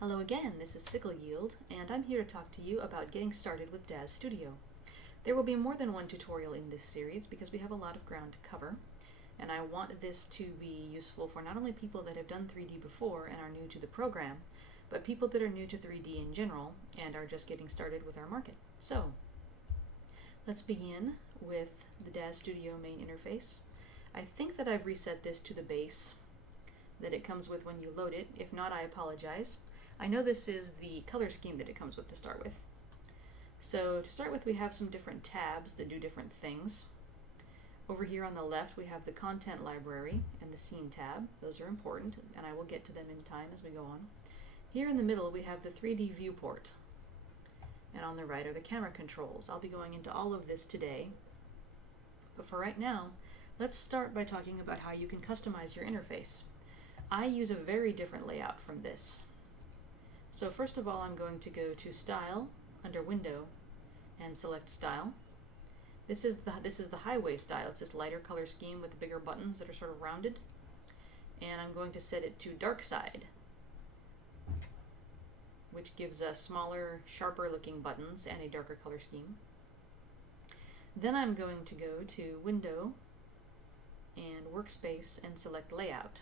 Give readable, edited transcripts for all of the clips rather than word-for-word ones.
Hello again, this is SickleYield, and I'm here to talk to you about getting started with Daz Studio. There will be more than one tutorial in this series because we have a lot of ground to cover, and I want this to be useful for not only people that have done 3D before and are new to the program, but people that are new to 3D in general and are just getting started with our market. So, let's begin with the Daz Studio main interface. I think that I've reset this to the base that it comes with when you load it. If not, I apologize. I know this is the color scheme that it comes with to start with. So to start with, we have some different tabs that do different things. Over here on the left, we have the content library and the scene tab. Those are important, and I will get to them in time as we go on. Here in the middle, we have the 3D viewport. And on the right are the camera controls. I'll be going into all of this today. But for right now, let's start by talking about how you can customize your interface. I use a very different layout from this. So first of all, I'm going to go to Style under Window and select Style. This is the highway style. It's this lighter color scheme with the bigger buttons that are sort of rounded. And I'm going to set it to Dark Side, which gives us smaller, sharper looking buttons and a darker color scheme. Then I'm going to go to Window and Workspace and select Layout.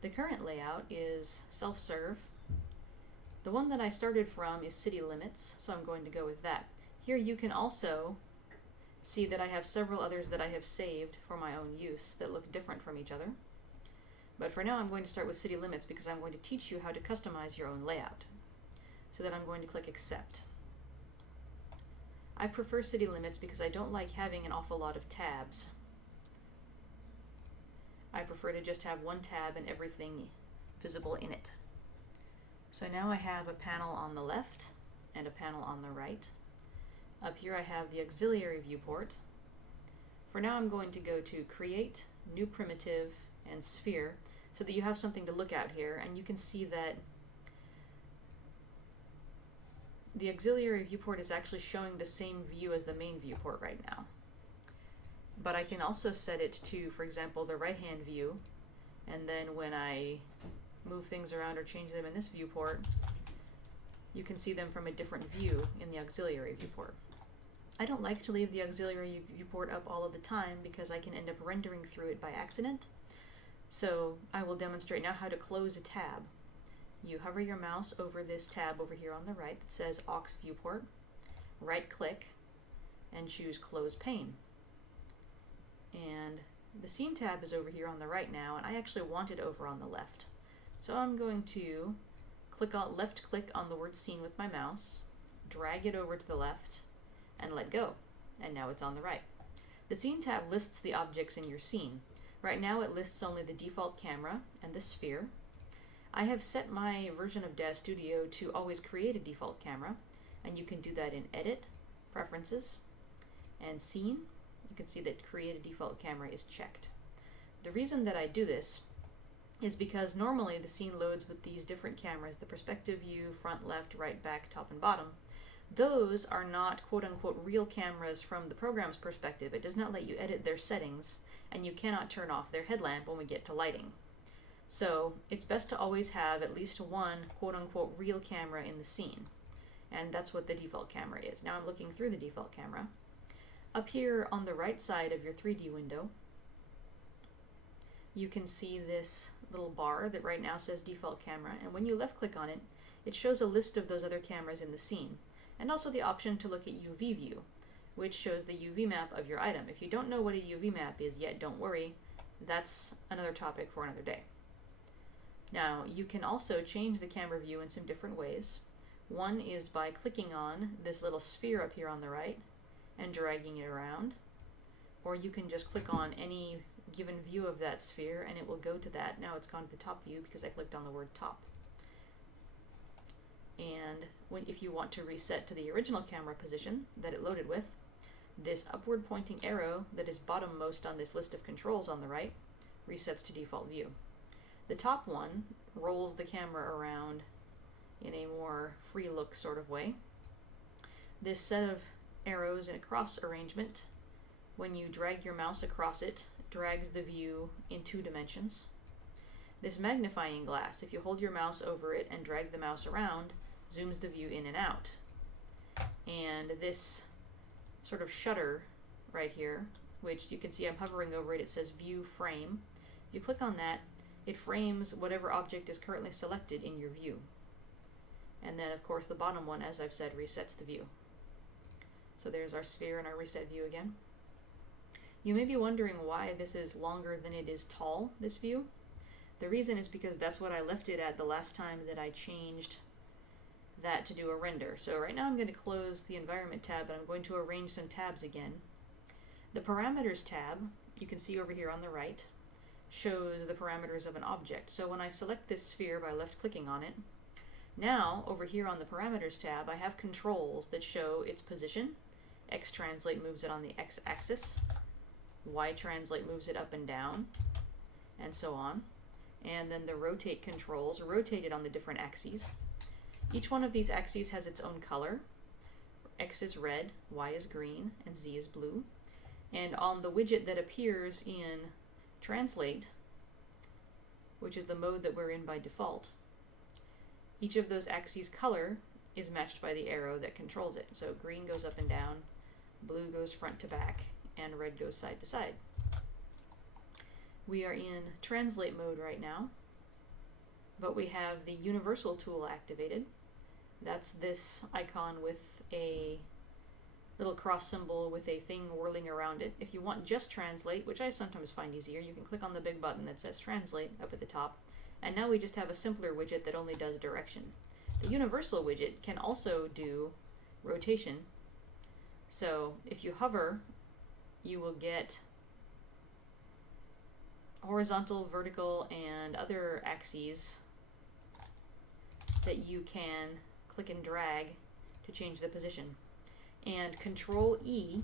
The current layout is self-serve. The one that I started from is city limits, so I'm going to go with that. Here you can also see that I have several others that I have saved for my own use that look different from each other. But for now I'm going to start with city limits because I'm going to teach you how to customize your own layout. So then I'm going to click Accept. I prefer city limits because I don't like having an awful lot of tabs. I prefer to just have one tab and everything visible in it. So now I have a panel on the left and a panel on the right. Up here I have the auxiliary viewport. For now I'm going to go to Create, New Primitive, and Sphere so that you have something to look at here, and you can see that the auxiliary viewport is actually showing the same view as the main viewport right now. But I can also set it to, for example, the right-hand view, and then when I move things around or change them in this viewport, you can see them from a different view in the auxiliary viewport. I don't like to leave the auxiliary viewport up all of the time because I can end up rendering through it by accident. So I will demonstrate now how to close a tab. You hover your mouse over this tab over here on the right that says Aux Viewport, right click, and choose Close Pane. And the Scene tab is over here on the right now, and I actually want it over on the left. So I'm going to left click on the word Scene with my mouse, drag it over to the left, and let go. And now it's on the right. The Scene tab lists the objects in your scene. Right now it lists only the default camera and the sphere. I have set my version of Daz Studio to always create a default camera, and you can do that in Edit, Preferences, and Scene. You can see that Create a Default Camera is checked. The reason that I do this is because normally the scene loads with these different cameras, the perspective view, front, left, right, back, top, and bottom. Those are not quote-unquote real cameras from the program's perspective. It does not let you edit their settings, and you cannot turn off their headlamp when we get to lighting. So it's best to always have at least one quote-unquote real camera in the scene, and that's what the default camera is. Now I'm looking through the default camera. Up here on the right side of your 3D window, you can see this little bar that right now says default camera, and when you left click on it, it shows a list of those other cameras in the scene, and also the option to look at UV view, which shows the UV map of your item. If you don't know what a UV map is yet, don't worry, that's another topic for another day. Now you can also change the camera view in some different ways. One is by clicking on this little sphere up here on the right and dragging it around, or you can just click on any given view of that sphere and it will go to that. Now it's gone to the top view because I clicked on the word top. And if you want to reset to the original camera position that it loaded with, this upward pointing arrow that is bottommost on this list of controls on the right resets to default view. The top one rolls the camera around in a more free look sort of way. This set of arrows in a cross arrangement, when you drag your mouse across it, drags the view in 2 dimensions. This magnifying glass, if you hold your mouse over it and drag the mouse around, zooms the view in and out. And this sort of shutter right here, which you can see I'm hovering over it, it says View Frame. If you click on that, it frames whatever object is currently selected in your view. And then, of course, the bottom one, as I've said, resets the view. So there's our sphere and our reset view again. You may be wondering why this is longer than it is tall, this view. The reason is because that's what I left it at the last time that I changed that to do a render. So right now I'm going to close the Environment tab, and I'm going to arrange some tabs again. The Parameters tab, you can see over here on the right, shows the parameters of an object. So when I select this sphere by left-clicking on it, now over here on the Parameters tab, I have controls that show its position. X-translate moves it on the x-axis. Y-translate moves it up and down, and so on. And then the rotate controls rotate it on the different axes. Each one of these axes has its own color. X is red, Y is green, and Z is blue. And on the widget that appears in Translate, which is the mode that we're in by default, each of those axes' color is matched by the arrow that controls it. So green goes up and down, blue goes front to back, and red goes side to side. We are in Translate mode right now, but we have the Universal tool activated. That's this icon with a little cross symbol with a thing whirling around it. If you want just Translate, which I sometimes find easier, you can click on the big button that says Translate up at the top, and now we just have a simpler widget that only does direction. The Universal widget can also do rotation. So if you hover, you will get horizontal, vertical, and other axes that you can click and drag to change the position. And Control E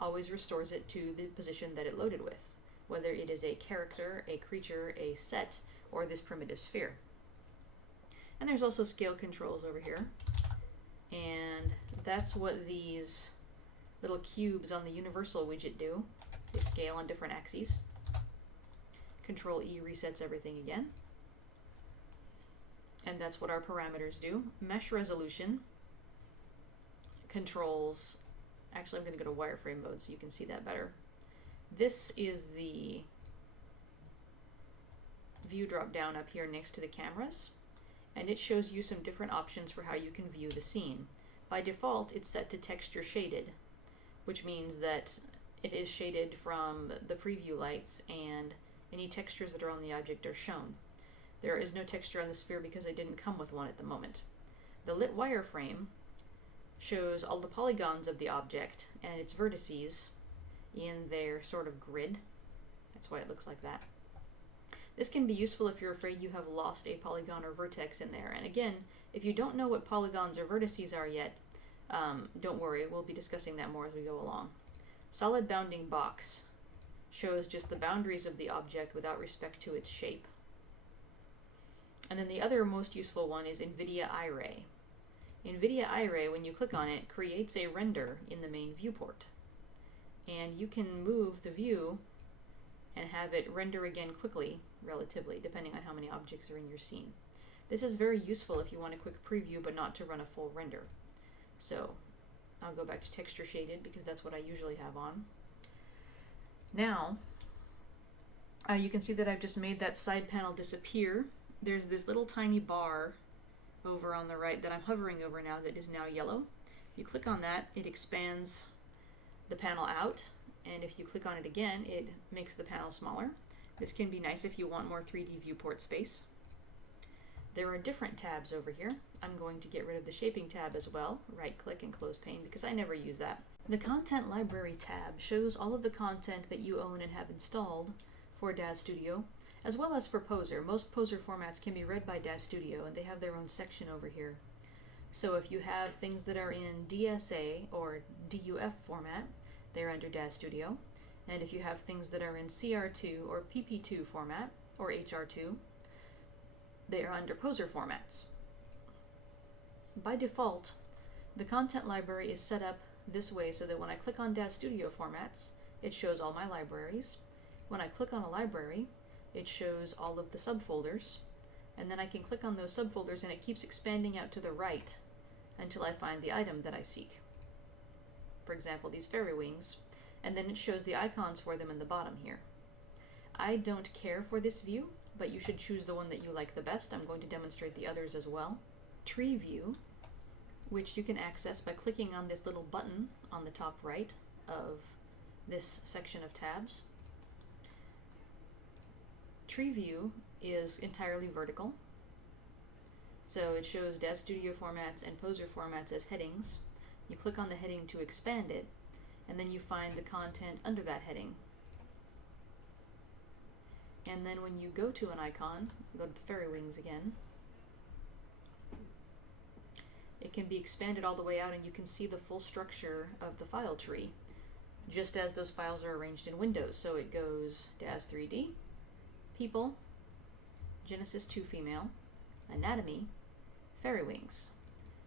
always restores it to the position that it loaded with, whether it is a character, a creature, a set, or this primitive sphere. And there's also scale controls over here. And that's what these little cubes on the Universal widget do. They scale on different axes. Control E resets everything again. And that's what our parameters do. Mesh resolution controls, actually I'm going to go to wireframe mode so you can see that better. This is the view drop down up here next to the cameras, and it shows you some different options for how you can view the scene. By default, it's set to texture shaded, which means that it is shaded from the preview lights and any textures that are on the object are shown. There is no texture on the sphere because I didn't come with one at the moment. The lit wireframe shows all the polygons of the object and its vertices in their sort of grid. That's why it looks like that. This can be useful if you're afraid you have lost a polygon or vertex in there. And again, if you don't know what polygons or vertices are yet, don't worry, we'll be discussing that more as we go along. Solid bounding box shows just the boundaries of the object without respect to its shape. And then the other most useful one is NVIDIA Iray. NVIDIA Iray, when you click on it, creates a render in the main viewport. And you can move the view and have it render again quickly, relatively, depending on how many objects are in your scene. This is very useful if you want a quick preview but not to run a full render. So I'll go back to texture shaded because that's what I usually have on. Now, you can see that I've just made that side panel disappear. There's this little tiny bar over on the right that I'm hovering over now that is now yellow. If you click on that, it expands the panel out, and if you click on it again, it makes the panel smaller. This can be nice if you want more 3D viewport space. There are different tabs over here. I'm going to get rid of the shaping tab as well. Right click and close pane because I never use that. The content library tab shows all of the content that you own and have installed for Daz Studio, as well as for Poser. Most Poser formats can be read by Daz Studio, and they have their own section over here. So if you have things that are in DSA or DUF format, they're under Daz Studio. And if you have things that are in CR2 or PP2 format, or HR2, they are under Poser formats. By default, the content library is set up this way so that when I click on Daz Studio formats, it shows all my libraries. When I click on a library, it shows all of the subfolders, and then I can click on those subfolders and it keeps expanding out to the right until I find the item that I seek. For example, these fairy wings, and then it shows the icons for them in the bottom here. I don't care for this view, but you should choose the one that you like the best. I'm going to demonstrate the others as well. Tree view, which you can access by clicking on this little button on the top right of this section of tabs. Tree view is entirely vertical, so it shows Daz Studio formats and poser formats as headings. You click on the heading to expand it, and then you find the content under that heading. And then when you go to an icon, go to the fairy wings again, it can be expanded all the way out and you can see the full structure of the file tree, just as those files are arranged in Windows. So it goes Daz 3D, People, Genesis 2 Female, Anatomy, Fairy Wings.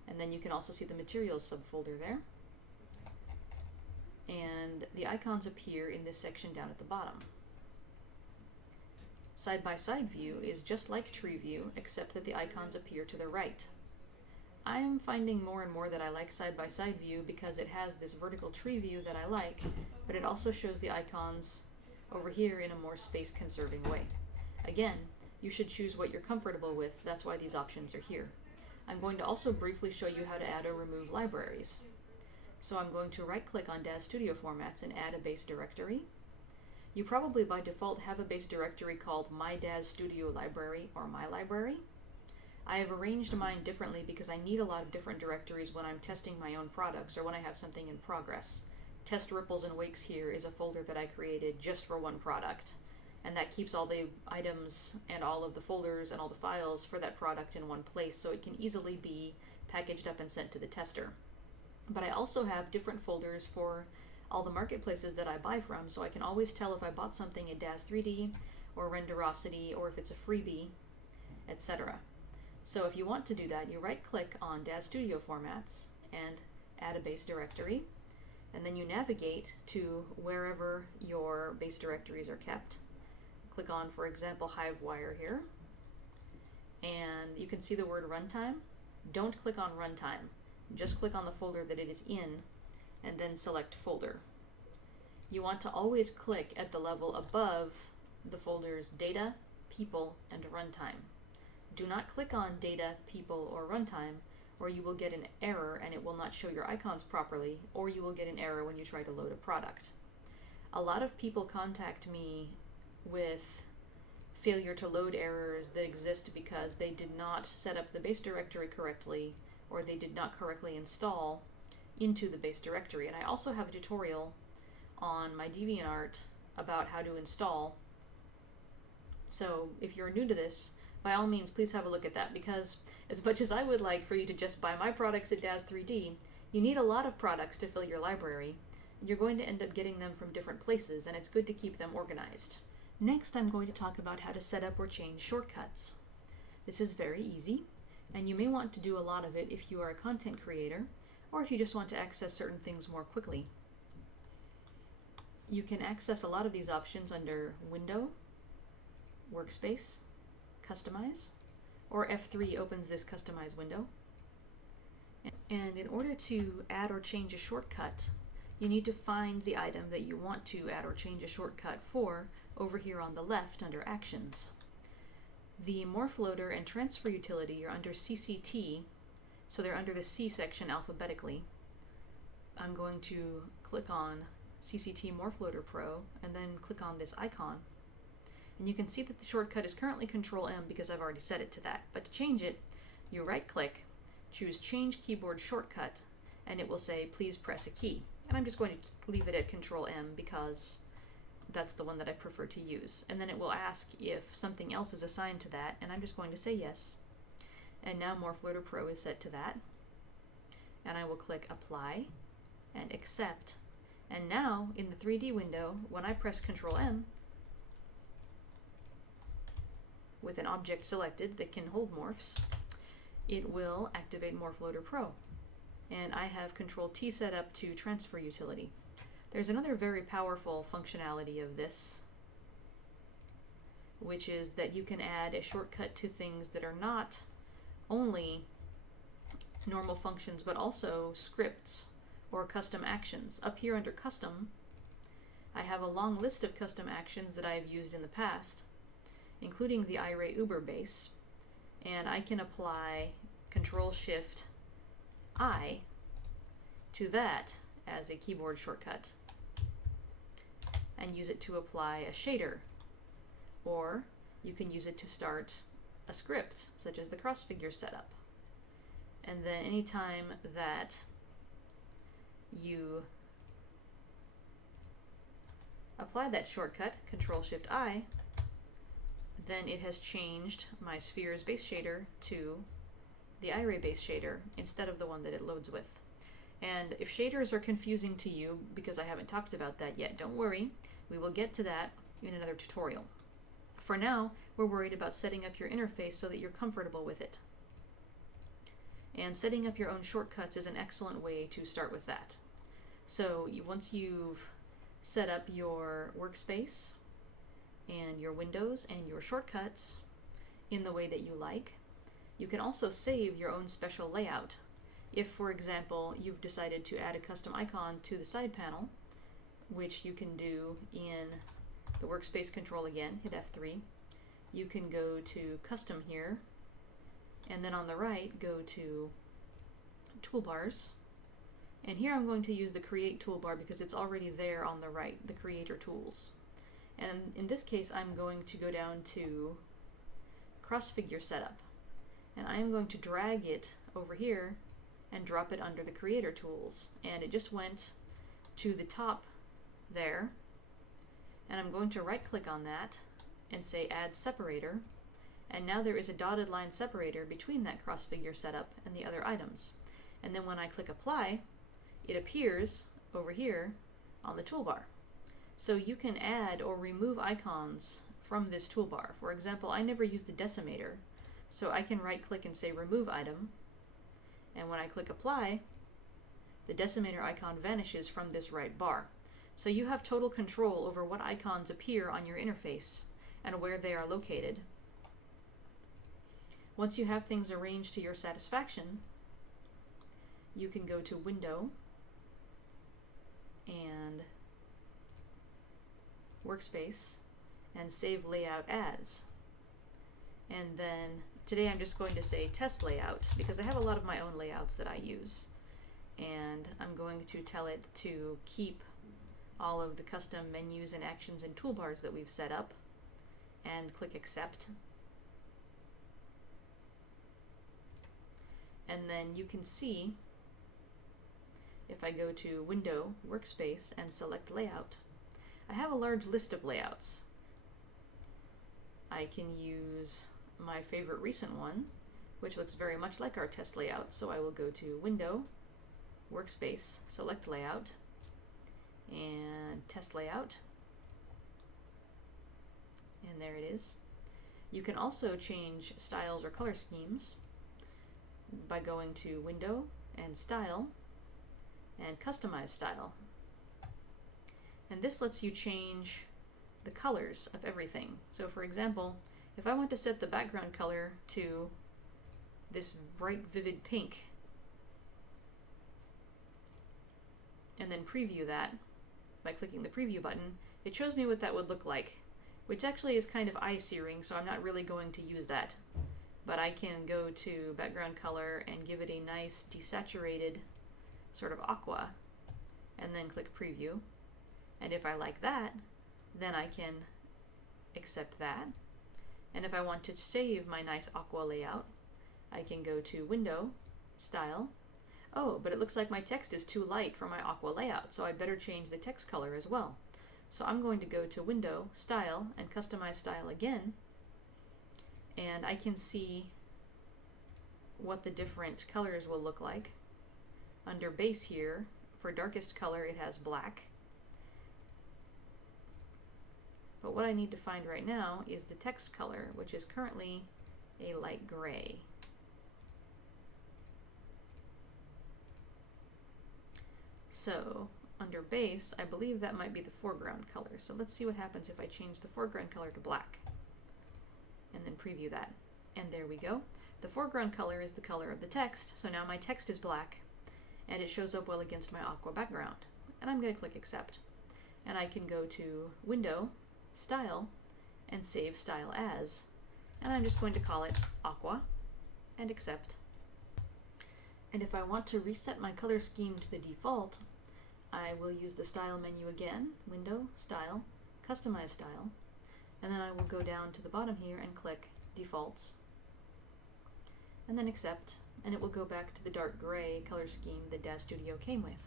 And then you can also see the Materials subfolder there. And the icons appear in this section down at the bottom. Side-by-side view is just like tree view, except that the icons appear to the right. I am finding more and more that I like side-by-side view because it has this vertical tree view that I like, but it also shows the icons over here in a more space-conserving way. Again, you should choose what you're comfortable with. That's why these options are here. I'm going to also briefly show you how to add or remove libraries. So I'm going to right-click on Daz Studio formats and add a base directory. You probably by default have a base directory called My Daz Studio Library or My Library. I have arranged mine differently because I need a lot of different directories when I'm testing my own products or when I have something in progress. Test Ripples and Wakes here is a folder that I created just for one product, and that keeps all the items and all of the folders and all the files for that product in one place so it can easily be packaged up and sent to the tester. But I also have different folders for all the marketplaces that I buy from, so I can always tell if I bought something in Daz 3D or Renderosity or if it's a freebie, etc. So if you want to do that, you right-click on Daz Studio formats and add a base directory, and then you navigate to wherever your base directories are kept. Click on, for example, HiveWire here, and you can see the word runtime. Don't click on runtime. Just click on the folder that it is in, and then select folder. You want to always click at the level above the folders Data, People, and Runtime. Do not click on Data, People, or Runtime, or you will get an error and it will not show your icons properly, or you will get an error when you try to load a product. A lot of people contact me with failure to load errors that exist because they did not set up the base directory correctly, or they did not correctly install into the base directory. And I also have a tutorial on my DeviantArt about how to install. So if you're new to this, by all means, please have a look at that, because as much as I would like for you to just buy my products at Daz 3D, you need a lot of products to fill your library, and you're going to end up getting them from different places, and it's good to keep them organized. Next, I'm going to talk about how to set up or change shortcuts. This is very easy, and you may want to do a lot of it if you are a content creator, or if you just want to access certain things more quickly. You can access a lot of these options under Window, Workspace, Customize, or F3 opens this Customize window. And in order to add or change a shortcut, you need to find the item that you want to add or change a shortcut for over here on the left under Actions. The Morph Loader and Transfer Utility are under CCT, so they're under the C section alphabetically. I'm going to click on CCT Morph Loader Pro and then click on this icon. And you can see that the shortcut is currently Control M because I've already set it to that. But to change it, you right-click, choose Change Keyboard Shortcut, and it will say, please press a key. And I'm just going to leave it at Control M because that's the one that I prefer to use. And then it will ask if something else is assigned to that, and I'm just going to say yes. And now Morph Loader Pro is set to that. And I will click Apply and Accept. And now, in the 3D window, when I press Control M, with an object selected that can hold morphs, it will activate Morph Loader Pro. And I have Control T set up to Transfer Utility. There's another very powerful functionality of this which is that you can add a shortcut to things that are not only normal functions but also scripts or custom actions. Up here under custom, I have a long list of custom actions that I've used in the past, including the Iray Uber base, and I can apply Control-Shift-I to that as a keyboard shortcut and use it to apply a shader, or you can use it to start a script such as the cross-figure setup. And then anytime that you apply that shortcut, Control-Shift-I, then it has changed my sphere's base shader to the Iray base shader instead of the one that it loads with. And if shaders are confusing to you because I haven't talked about that yet, don't worry, we will get to that in another tutorial. For now, we're worried about setting up your interface so that you're comfortable with it. And setting up your own shortcuts is an excellent way to start with that. So once you've set up your workspace and your windows and your shortcuts in the way that you like, you can also save your own special layout. If, for example, you've decided to add a custom icon to the side panel, which you can do in the workspace control again, hit F3, you can go to custom here, and then on the right go to Toolbars, and here I'm going to use the create toolbar because it's already there on the right, the creator tools. And in this case I'm going to go down to cross-figure setup, and I am going to drag it over here and drop it under the creator tools, and it just went to the top there, and I'm going to right click on that and say add separator, and now there is a dotted line separator between that cross-figure setup and the other items. And then when I click apply, it appears over here on the toolbar. So you can add or remove icons from this toolbar. For example, I never use the decimator, so I can right click and say remove item, and when I click apply, the decimator icon vanishes from this right bar. So you have total control over what icons appear on your interface and where they are located. Once you have things arranged to your satisfaction, you can go to Window and Workspace and save layout as. And then today I'm just going to say test layout because I have a lot of my own layouts that I use, and I'm going to tell it to keep all of the custom menus and actions and toolbars that we've set up, and click accept. And then you can see if I go to Window, Workspace, and select Layout, I have a large list of layouts. I can use my favorite recent one, which looks very much like our test layout, so I will go to Window, Workspace, select Layout, and Test Layout, and there it is. You can also change styles or color schemes by going to Window and Style and Customize Style. And this lets you change the colors of everything. So for example, if I want to set the background color to this bright vivid pink and then preview that by clicking the preview button, it shows me what that would look like, which actually is kind of eye-searing, so I'm not really going to use that. But I can go to background color and give it a nice desaturated sort of aqua, and then click preview. And if I like that, then I can accept that. And if I want to save my nice aqua layout, I can go to Window, Style. Oh, but it looks like my text is too light for my aqua layout, so I better change the text color as well. So I'm going to go to Window, Style, and Customize Style again, and I can see what the different colors will look like. Under base here, for darkest color it has black. But what I need to find right now is the text color, which is currently a light gray. So under base, I believe that might be the foreground color. So let's see what happens if I change the foreground color to black. and then preview that. And there we go. The foreground color is the color of the text, so now my text is black, and it shows up well against my aqua background. And I'm going to click Accept. And I can go to Window, Style, and save Style As. And I'm just going to call it Aqua, and Accept. And if I want to reset my color scheme to the default, I will use the Style menu again, Window, Style, Customize Style, and then I will go down to the bottom here and click Defaults, and then Accept, and it will go back to the dark gray color scheme that Daz Studio came with.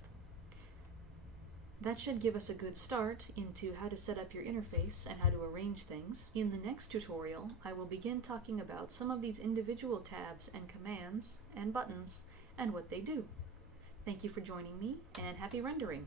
That should give us a good start into how to set up your interface and how to arrange things. In the next tutorial, I will begin talking about some of these individual tabs and commands and buttons and what they do. Thank you for joining me, and happy rendering!